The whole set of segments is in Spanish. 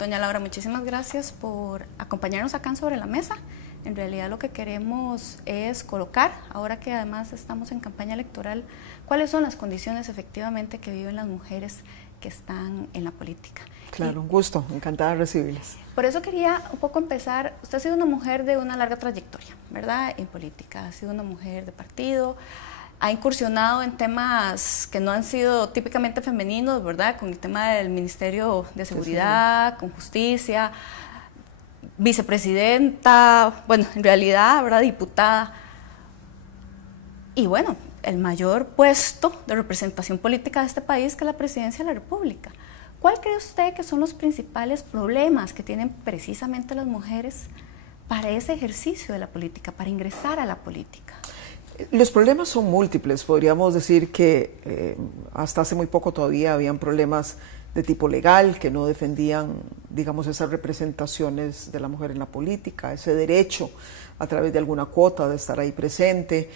Doña Laura, muchísimas gracias por acompañarnos acá en Sobre la Mesa. En realidad lo que queremos es colocar, ahora que además estamos en campaña electoral, cuáles son las condiciones efectivamente que viven las mujeres que están en la política. Claro, un gusto, encantada de recibirles. Por eso quería un poco empezar, usted ha sido una mujer de una larga trayectoria, ¿verdad? En política, ha sido una mujer de partido, ha incursionado en temas que no han sido típicamente femeninos, ¿verdad? Con el tema del Ministerio de Seguridad, con justicia, vicepresidenta, bueno, en realidad, ¿verdad? Diputada. Y bueno, el mayor puesto de representación política de este país, que es la presidencia de la República. ¿Cuál cree usted que son los principales problemas que tienen precisamente las mujeres para ese ejercicio de la política, para ingresar a la política? Los problemas son múltiples. Podríamos decir que hasta hace muy poco todavía habían problemas de tipo legal que no defendían, digamos, esas representaciones de la mujer en la política, ese derecho a través de alguna cuota de estar ahí presente,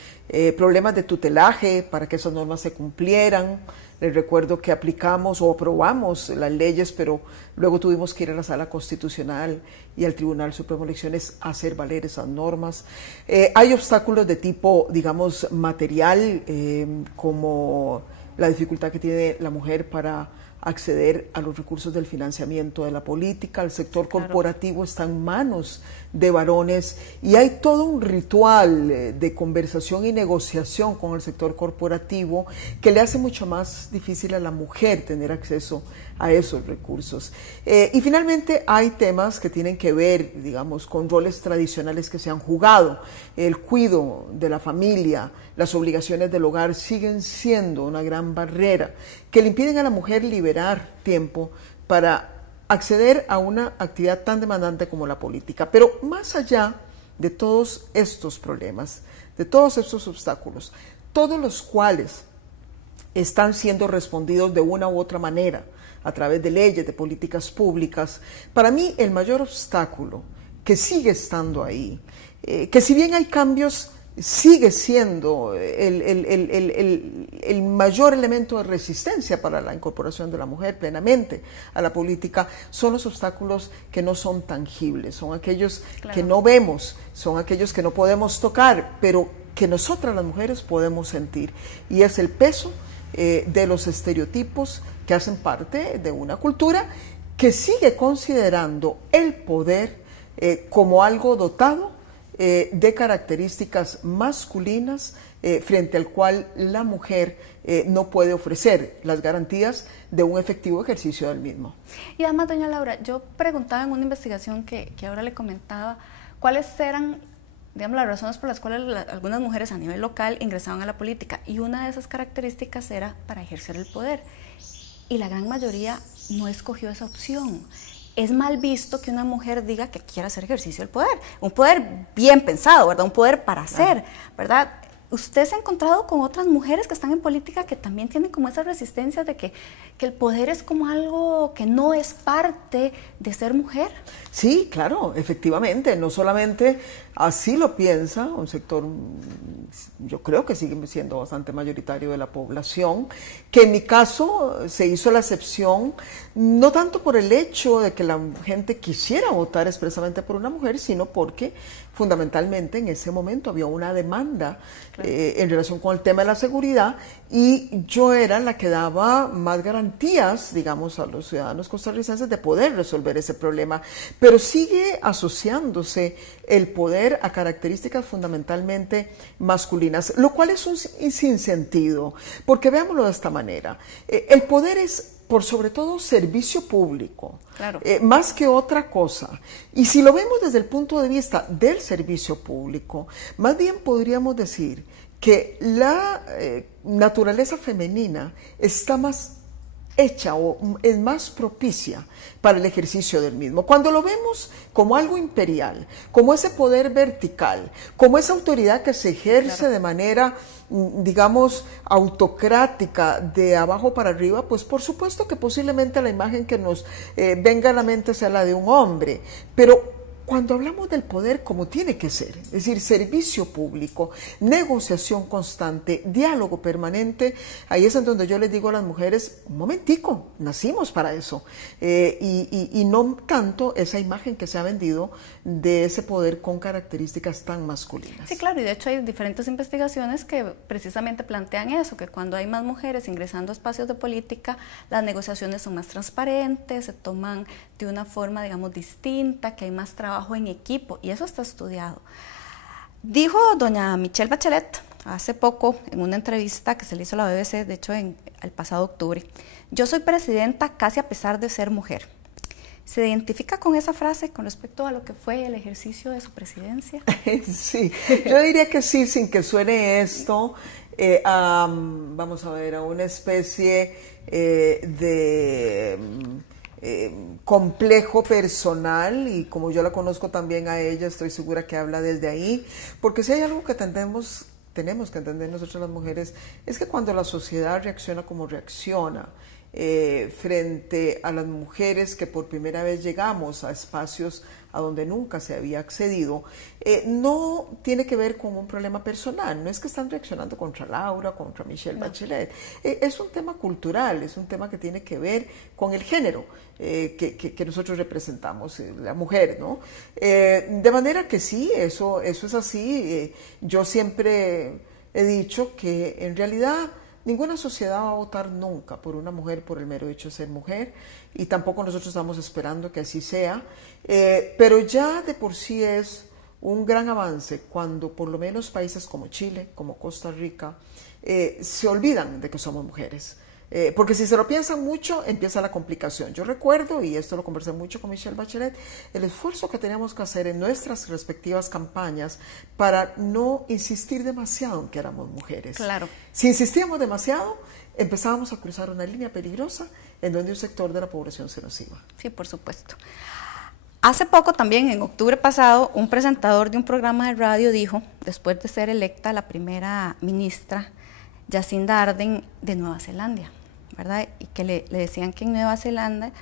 problemas de tutelaje para que esas normas se cumplieran. Les recuerdo que aplicamos o aprobamos las leyes, pero luego tuvimos que ir a la Sala Constitucional y al Tribunal Supremo de Elecciones a hacer valer esas normas. Hay obstáculos de tipo, digamos, material, como la dificultad que tiene la mujer para acceder a los recursos del financiamiento de la política. El sector corporativo está en manos de varones y hay todo un ritual de conversación y negociación con el sector corporativo que le hace mucho más difícil a la mujer tener acceso a esos recursos. Y finalmente hay temas que tienen que ver, digamos, con roles tradicionales que se han jugado. El cuidado de la familia, las obligaciones del hogar siguen siendo una gran barrera que le impiden a la mujer liberar tiempo para acceder a una actividad tan demandante como la política. Pero más allá de todos estos problemas, de todos estos obstáculos, todos los cuales están siendo respondidos de una u otra manera, a través de leyes, de políticas públicas, para mí el mayor obstáculo que sigue estando ahí, que si bien hay cambios, sigue siendo el mayor elemento de resistencia para la incorporación de la mujer plenamente a la política, son los obstáculos que no son tangibles, son aquellos que no vemos, son aquellos que no podemos tocar, pero que nosotras las mujeres podemos sentir, y es el peso de los estereotipos que hacen parte de una cultura que sigue considerando el poder como algo dotado de características masculinas frente al cual la mujer no puede ofrecer las garantías de un efectivo ejercicio del mismo. Y además, doña Laura, yo preguntaba en una investigación que ahora le comentaba, ¿cuáles eran, digamos, las razones por las cuales algunas mujeres a nivel local ingresaban a la política? Y una de esas características era para ejercer el poder. Y la gran mayoría no escogió esa opción. Es mal visto que una mujer diga que quiere hacer ejercicio del poder, un poder bien pensado, ¿verdad? Un poder para hacer, ¿verdad? ¿Usted se ha encontrado con otras mujeres que están en política que también tienen como esa resistencia de que el poder es como algo que no es parte de ser mujer? Sí, claro, efectivamente, no solamente así lo piensa un sector, yo creo que sigue siendo bastante mayoritario de la población, que en mi caso se hizo la excepción, no tanto por el hecho de que la gente quisiera votar expresamente por una mujer, sino porque fundamentalmente en ese momento había una demanda en relación con el tema de la seguridad, y yo era la que daba más garantías, digamos, a los ciudadanos costarricenses de poder resolver ese problema, pero sigue asociándose el poder a características fundamentalmente masculinas, lo cual es un sinsentido, porque veámoslo de esta manera, el poder es por sobre todo servicio público, más que otra cosa. Y si lo vemos desde el punto de vista del servicio público, más bien podríamos decir que la naturaleza femenina está más hecha o es más propicia para el ejercicio del mismo. Cuando lo vemos como algo imperial, como ese poder vertical, como esa autoridad que se ejerce de manera, digamos, autocrática de abajo para arriba, pues por supuesto que posiblemente la imagen que nos venga a la mente sea la de un hombre, pero cuando hablamos del poder como tiene que ser, es decir, servicio público, negociación constante, diálogo permanente, ahí es en donde yo les digo a las mujeres, un momentico, nacimos para eso, y no tanto esa imagen que se ha vendido de ese poder con características tan masculinas. Sí, claro, y de hecho hay diferentes investigaciones que precisamente plantean eso, que cuando hay más mujeres ingresando a espacios de política, las negociaciones son más transparentes, se toman de una forma, digamos, distinta, que hay más trabajo en equipo, y eso está estudiado. Dijo doña Michelle Bachelet hace poco en una entrevista que se le hizo a la BBC, de hecho el pasado octubre: yo soy presidenta casi a pesar de ser mujer. ¿Se identifica con esa frase con respecto a lo que fue el ejercicio de su presidencia? Sí, yo diría que sí, sin que suene esto, vamos a ver, a una especie de complejo personal, y como yo la conozco también a ella, estoy segura que habla desde ahí, porque si hay algo que tenemos que entender nosotros las mujeres, es que cuando la sociedad reacciona como reacciona, frente a las mujeres que por primera vez llegamos a espacios a donde nunca se había accedido, no tiene que ver con un problema personal, no es que están reaccionando contra Laura, contra Michelle Bachelet, es un tema cultural, es un tema que tiene que ver con el género que nosotros representamos, la mujer, ¿no? De manera que sí, eso es así. Yo siempre he dicho que en realidad ninguna sociedad va a votar nunca por una mujer por el mero hecho de ser mujer, y tampoco nosotros estamos esperando que así sea, pero ya de por sí es un gran avance cuando por lo menos países como Chile, como Costa Rica, se olvidan de que somos mujeres. Porque si se lo piensan mucho, empieza la complicación. Yo recuerdo, y esto lo conversé mucho con Michelle Bachelet, el esfuerzo que teníamos que hacer en nuestras respectivas campañas para no insistir demasiado en que éramos mujeres. Claro. Si insistíamos demasiado, empezábamos a cruzar una línea peligrosa en donde un sector de la población se nos iba. Sí, por supuesto. Hace poco también, en octubre pasado, un presentador de un programa de radio dijo, después de ser electa la primera ministra, Jacinda Ardern, de Nueva Zelanda, ¿verdad? Y que le decían que en Nueva Zelanda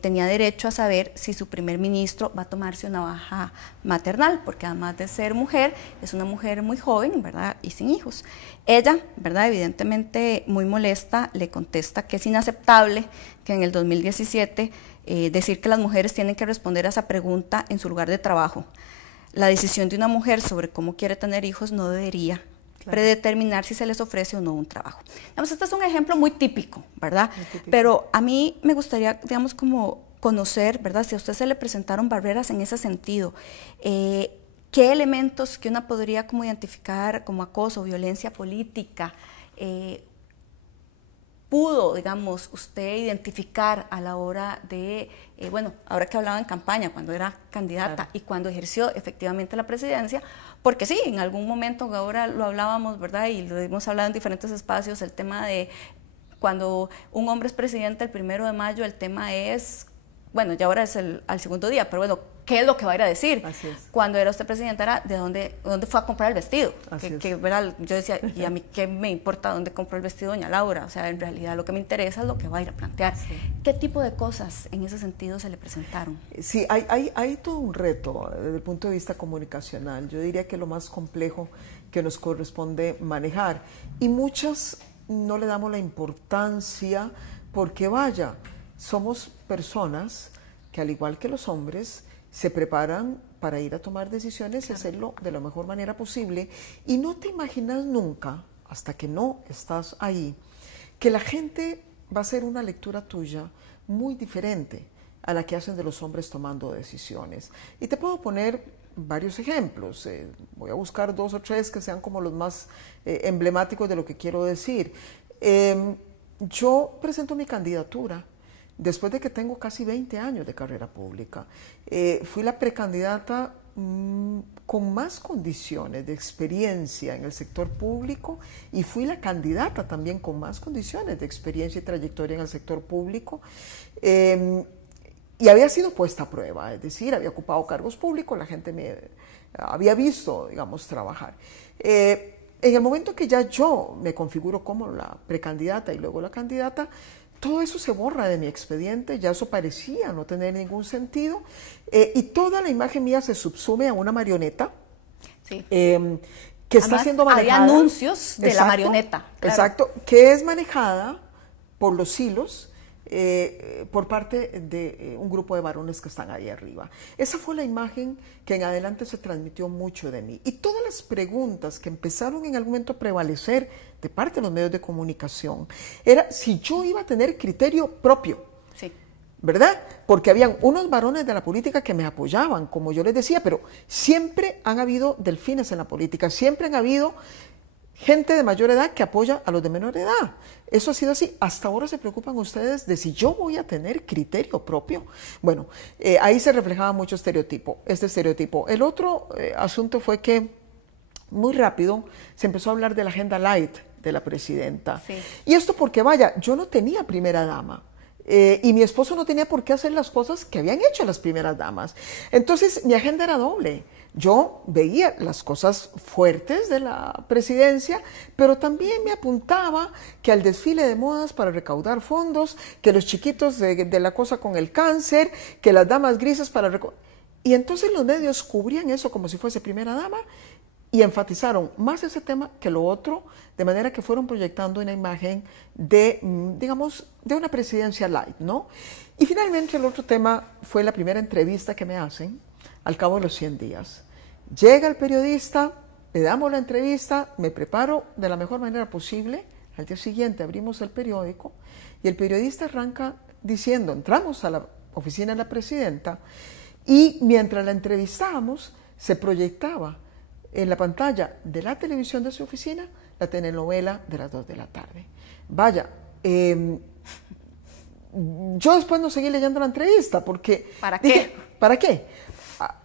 tenía derecho a saber si su primer ministro va a tomarse una baja maternal, porque además de ser mujer, es una mujer muy joven, ¿verdad? Y sin hijos. Ella, ¿verdad? Evidentemente muy molesta, le contesta que es inaceptable que en el 2017 decir que las mujeres tienen que responder a esa pregunta en su lugar de trabajo. La decisión de una mujer sobre cómo quiere tener hijos no debería predeterminar si se les ofrece o no un trabajo. Digamos, este es un ejemplo muy típico, ¿verdad? Muy típico. Pero a mí me gustaría, digamos, como conocer, ¿verdad? Si a usted se le presentaron barreras en ese sentido, ¿qué elementos que una podría como identificar como acoso, violencia política, pudo, digamos, usted identificar a la hora de, bueno, ahora que hablaba en campaña, cuando era candidata, claro, y cuando ejerció efectivamente la presidencia? Porque sí, en algún momento, ahora lo hablábamos, ¿verdad? Y lo hemos hablado en diferentes espacios, el tema de cuando un hombre es presidente el 1 de mayo, el tema es, bueno, ya ahora es al segundo día, pero bueno, ¿qué es lo que va a ir a decir? Así es. Cuando era usted presidenta era de dónde fue a comprar el vestido. ¿Verdad? Yo decía, ¿y a mí qué me importa dónde compró el vestido doña Laura? O sea, en realidad lo que me interesa es lo que va a ir a plantear. Sí. ¿Qué tipo de cosas en ese sentido se le presentaron? Sí, hay todo un reto desde el punto de vista comunicacional. Yo diría que lo más complejo que nos corresponde manejar. Y muchas no le damos la importancia porque, vaya, somos personas que, al igual que los hombres, se preparan para ir a tomar decisiones, claro, y hacerlo de la mejor manera posible, y no te imaginas nunca, hasta que no estás ahí, que la gente va a hacer una lectura tuya muy diferente a la que hacen de los hombres tomando decisiones. Y te puedo poner varios ejemplos, voy a buscar 2 o 3 que sean como los más emblemáticos de lo que quiero decir. Yo presento mi candidatura después de que tengo casi 20 años de carrera pública. Fui la precandidata con más condiciones de experiencia en el sector público, y fui la candidata también con más condiciones de experiencia y trayectoria en el sector público. Y había sido puesta a prueba, es decir, había ocupado cargos públicos, la gente me había visto, digamos, trabajar. En el momento que ya yo me configuro como la precandidata y luego la candidata, todo eso se borra de mi expediente, ya eso parecía no tener ningún sentido, y toda la imagen mía se subsume a una marioneta. Sí. Que está siendo manejada. Había anuncios de la marioneta. Claro. Exacto, que es manejada por los hilos por parte de un grupo de varones que están ahí arriba. Esa fue la imagen que en adelante se transmitió mucho de mí. Y todas las preguntas que empezaron en algún momento a prevalecer de parte de los medios de comunicación era si yo iba a tener criterio propio. Sí. ¿Verdad? Porque habían unos varones de la política que me apoyaban, como yo les decía, pero siempre han habido delfines en la política, siempre han habido gente de mayor edad que apoya a los de menor edad. Eso ha sido así. Hasta ahora se preocupan ustedes de si yo voy a tener criterio propio. Bueno, ahí se reflejaba mucho este estereotipo. El otro asunto fue que muy rápido se empezó a hablar de la agenda light de la presidenta. Sí. Y esto porque, vaya, yo no tenía primera dama. Y mi esposo no tenía por qué hacer las cosas que habían hecho las primeras damas. Entonces mi agenda era doble. Yo veía las cosas fuertes de la presidencia, pero también me apuntaba que al desfile de modas para recaudar fondos, que los chiquitos de la cosa con el cáncer, que las damas grises para... Y entonces los medios cubrían eso como si fuese primera dama y enfatizaron más ese tema que lo otro, de manera que fueron proyectando una imagen de, digamos, de una presidencia light, ¿no? Y finalmente el otro tema fue la primera entrevista que me hacen al cabo de los 100 días. Llega el periodista, le damos la entrevista, me preparo de la mejor manera posible, al día siguiente abrimos el periódico y el periodista arranca diciendo, entramos a la oficina de la presidenta y mientras la entrevistábamos se proyectaba en la pantalla de la televisión de su oficina la telenovela de las 2 de la tarde. Vaya, yo después no seguí leyendo la entrevista porque... ¿Para qué? ¿Para qué?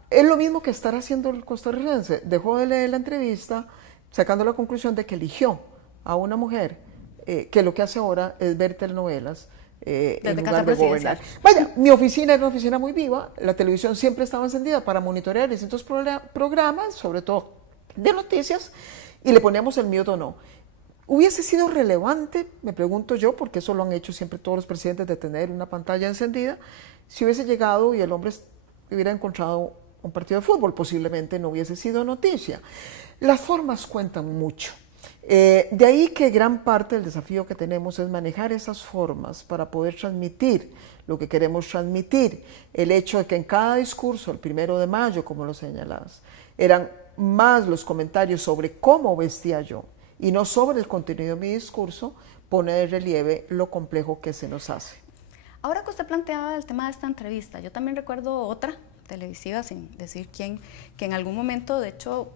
Es lo mismo que estar haciendo el costarricense. Dejó de leer la entrevista sacando la conclusión de que eligió a una mujer que lo que hace ahora es ver telenovelas en lugar de gobernar. Vaya, mi oficina era una oficina muy viva, la televisión siempre estaba encendida para monitorear distintos programas, sobre todo de noticias, y le poníamos el mute o no. ¿Hubiese sido relevante, me pregunto yo, porque eso lo han hecho siempre todos los presidentes, de tener una pantalla encendida, si hubiese llegado y el hombre hubiera encontrado un partido de fútbol? Posiblemente no hubiese sido noticia. Las formas cuentan mucho. De ahí que gran parte del desafío que tenemos es manejar esas formas para poder transmitir lo que queremos transmitir. El hecho de que en cada discurso, el 1 de mayo, como lo señalas, eran más los comentarios sobre cómo vestía yo y no sobre el contenido de mi discurso, pone de relieve lo complejo que se nos hace. Ahora que usted planteaba el tema de esta entrevista, yo también recuerdo otra televisiva, sin decir quién, que en algún momento, de hecho,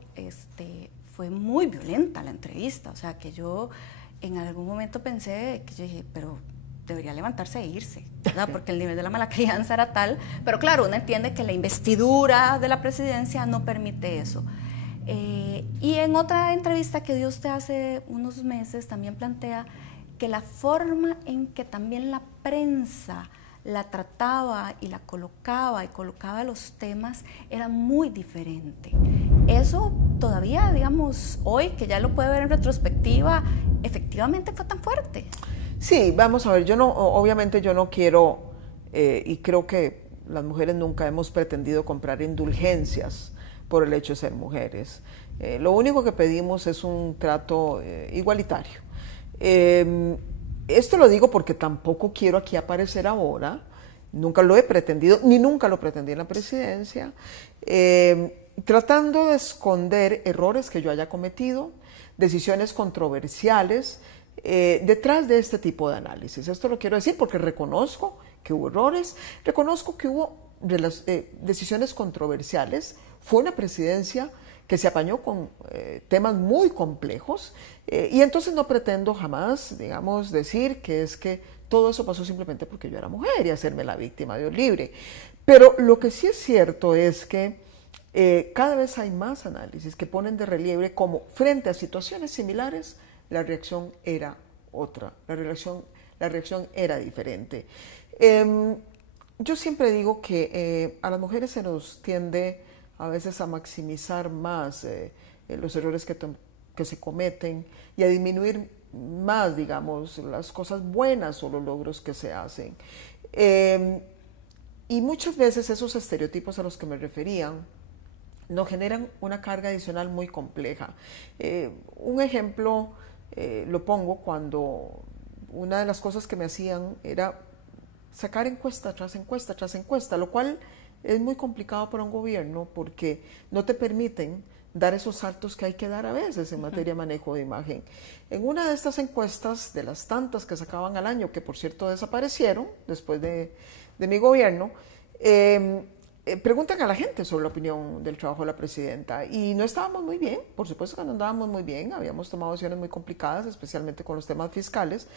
fue muy violenta la entrevista. O sea, que yo en algún momento pensé, que yo dije, pero debería levantarse e irse, ¿verdad? Porque el nivel de la mala crianza era tal. Pero claro, uno entiende que la investidura de la presidencia no permite eso. Y en otra entrevista que dio usted hace unos meses, también plantea que la forma en que también la prensa la trataba y la colocaba y colocaba los temas era muy diferente. Eso todavía, digamos, hoy que ya lo puede ver en retrospectiva, efectivamente fue tan fuerte. Sí, vamos a ver, obviamente yo no quiero, y creo que las mujeres nunca hemos pretendido comprar indulgencias por el hecho de ser mujeres. Lo único que pedimos es un trato igualitario. Esto lo digo porque tampoco quiero aquí aparecer ahora, nunca lo he pretendido, ni nunca lo pretendí en la presidencia, tratando de esconder errores que yo haya cometido, decisiones controversiales, detrás de este tipo de análisis. Esto lo quiero decir porque reconozco que hubo errores, reconozco que hubo decisiones controversiales, fue una presidencia que se apañó con temas muy complejos y entonces no pretendo jamás, digamos, decir que es que todo eso pasó simplemente porque yo era mujer y hacerme la víctima, Dios libre. Pero lo que sí es cierto es que cada vez hay más análisis que ponen de relieve cómo frente a situaciones similares la reacción era otra, la reacción era diferente. Yo siempre digo que a las mujeres se nos tiende a veces a maximizar más los errores que se cometen y a disminuir más, digamos, las cosas buenas o los logros que se hacen. Y muchas veces esos estereotipos a los que me referían nos generan una carga adicional muy compleja. Un ejemplo lo pongo cuando una de las cosas que me hacían era sacar encuesta tras encuesta tras encuesta, lo cual es muy complicado para un gobierno porque no te permiten dar esos saltos que hay que dar a veces en materia de manejo de imagen. En una de estas encuestas, de las tantas que sacaban al año, que por cierto desaparecieron después de mi gobierno, preguntan a la gente sobre la opinión del trabajo de la presidenta y no estábamos muy bien, por supuesto que no andábamos muy bien, habíamos tomado decisiones muy complicadas, especialmente con los temas fiscales.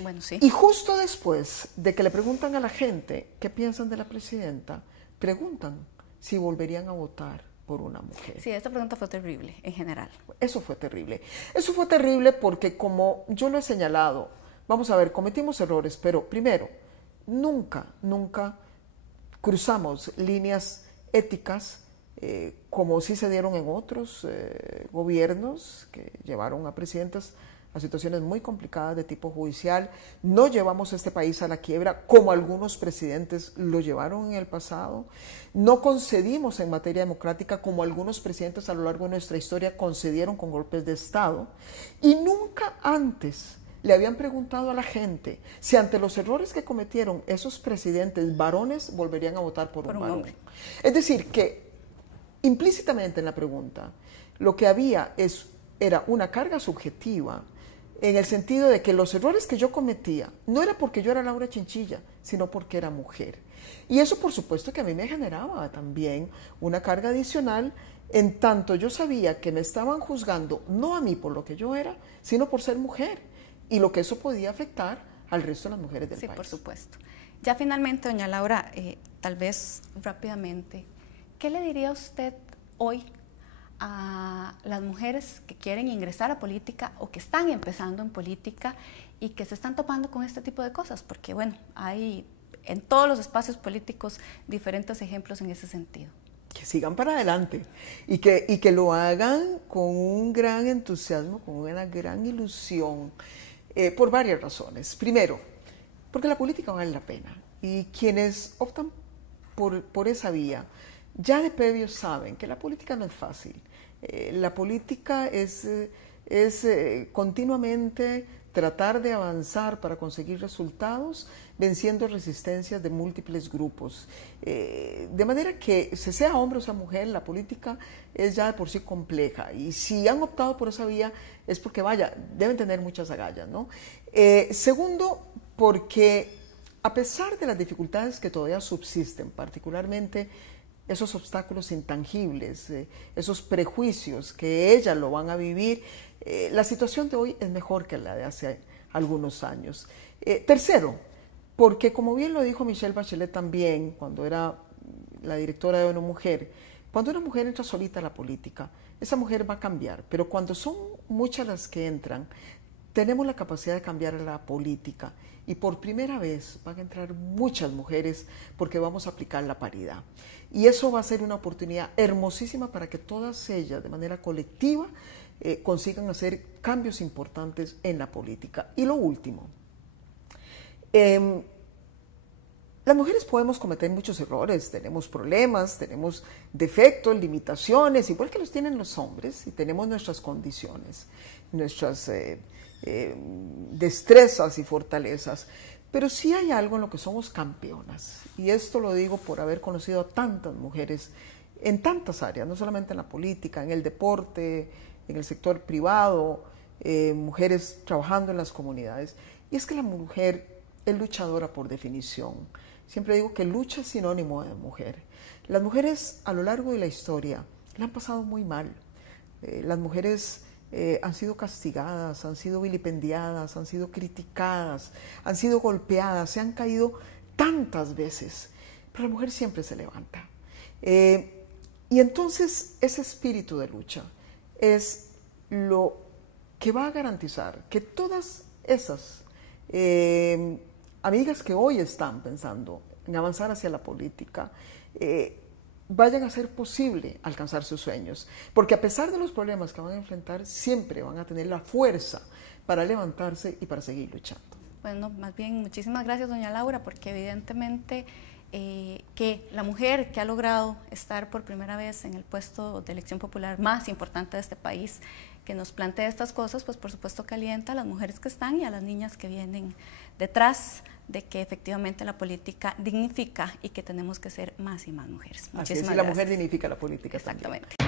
Bueno, sí. Y justo después de que le preguntan a la gente qué piensan de la presidenta, preguntan si volverían a votar por una mujer. Sí, esta pregunta fue terrible en general. Eso fue terrible. Eso fue terrible porque, como yo lo he señalado, vamos a ver, cometimos errores, pero primero, nunca cruzamos líneas éticas como sí se dieron en otros gobiernos que llevaron a presidentes a situaciones muy complicadas de tipo judicial. No llevamos este país a la quiebra como algunos presidentes lo llevaron en el pasado. No concedimos en materia democrática como algunos presidentes a lo largo de nuestra historia concedieron con golpes de Estado. Y nunca antes le habían preguntado a la gente si ante los errores que cometieron esos presidentes varones volverían a votar por un varón. Es decir, que implícitamente en la pregunta lo que había era una carga subjetiva en el sentido de que los errores que yo cometía no era porque yo era Laura Chinchilla, sino porque era mujer. Y eso por supuesto que a mí me generaba también una carga adicional, en tanto yo sabía que me estaban juzgando no a mí por lo que yo era, sino por ser mujer, y lo que eso podía afectar al resto de las mujeres del país. Sí, por supuesto. Ya finalmente, doña Laura, tal vez rápidamente, ¿qué le diría usted hoy a las mujeres que quieren ingresar a política o que están empezando en política y que se están topando con este tipo de cosas? Porque bueno, hay en todos los espacios políticos diferentes ejemplos en ese sentido. Que sigan para adelante y que lo hagan con un gran entusiasmo, con una gran ilusión, por varias razones. Primero, porque la política vale la pena y quienes optan por esa vía ya de previo saben que la política no es fácil. La política es continuamente tratar de avanzar para conseguir resultados, venciendo resistencias de múltiples grupos. De manera que, se sea hombre o sea mujer, la política es ya de por sí compleja. Y si han optado por esa vía es porque, vaya, deben tener muchas agallas, ¿no? Segundo, porque a pesar de las dificultades que todavía subsisten, particularmente esos obstáculos intangibles, esos prejuicios que ellas lo van a vivir, la situación de hoy es mejor que la de hace algunos años. Tercero, porque como bien lo dijo Michelle Bachelet también, cuando era la directora de ONU Mujer, cuando una mujer entra solita a la política, esa mujer va a cambiar, pero cuando son muchas las que entran, tenemos la capacidad de cambiar la política y por primera vez van a entrar muchas mujeres porque vamos a aplicar la paridad. Y eso va a ser una oportunidad hermosísima para que todas ellas, de manera colectiva, consigan hacer cambios importantes en la política. Y lo último, las mujeres podemos cometer muchos errores, tenemos problemas, tenemos defectos, limitaciones, igual que los tienen los hombres, y tenemos nuestras condiciones, nuestras destrezas y fortalezas, pero sí hay algo en lo que somos campeonas, y esto lo digo por haber conocido a tantas mujeres en tantas áreas, no solamente en la política, en el deporte, en el sector privado, mujeres trabajando en las comunidades, y es que la mujer es luchadora por definición. Siempre digo que lucha es sinónimo de mujer. Las mujeres a lo largo de la historia la han pasado muy mal. Las mujeres han sido castigadas, han sido vilipendiadas, han sido criticadas, han sido golpeadas, se han caído tantas veces, pero la mujer siempre se levanta. Y entonces ese espíritu de lucha es lo que va a garantizar que todas esas amigas que hoy están pensando en avanzar hacia la política, vayan a hacer posible alcanzar sus sueños, porque a pesar de los problemas que van a enfrentar, siempre van a tener la fuerza para levantarse y para seguir luchando. Bueno, más bien, muchísimas gracias, doña Laura, porque evidentemente que la mujer que ha logrado estar por primera vez en el puesto de elección popular más importante de este país, que nos plantea estas cosas, pues por supuesto que alienta a las mujeres que están y a las niñas que vienen detrás de que efectivamente la política dignifica y que tenemos que ser más y más mujeres. Muchísimas gracias. La mujer dignifica la política. Exactamente. También.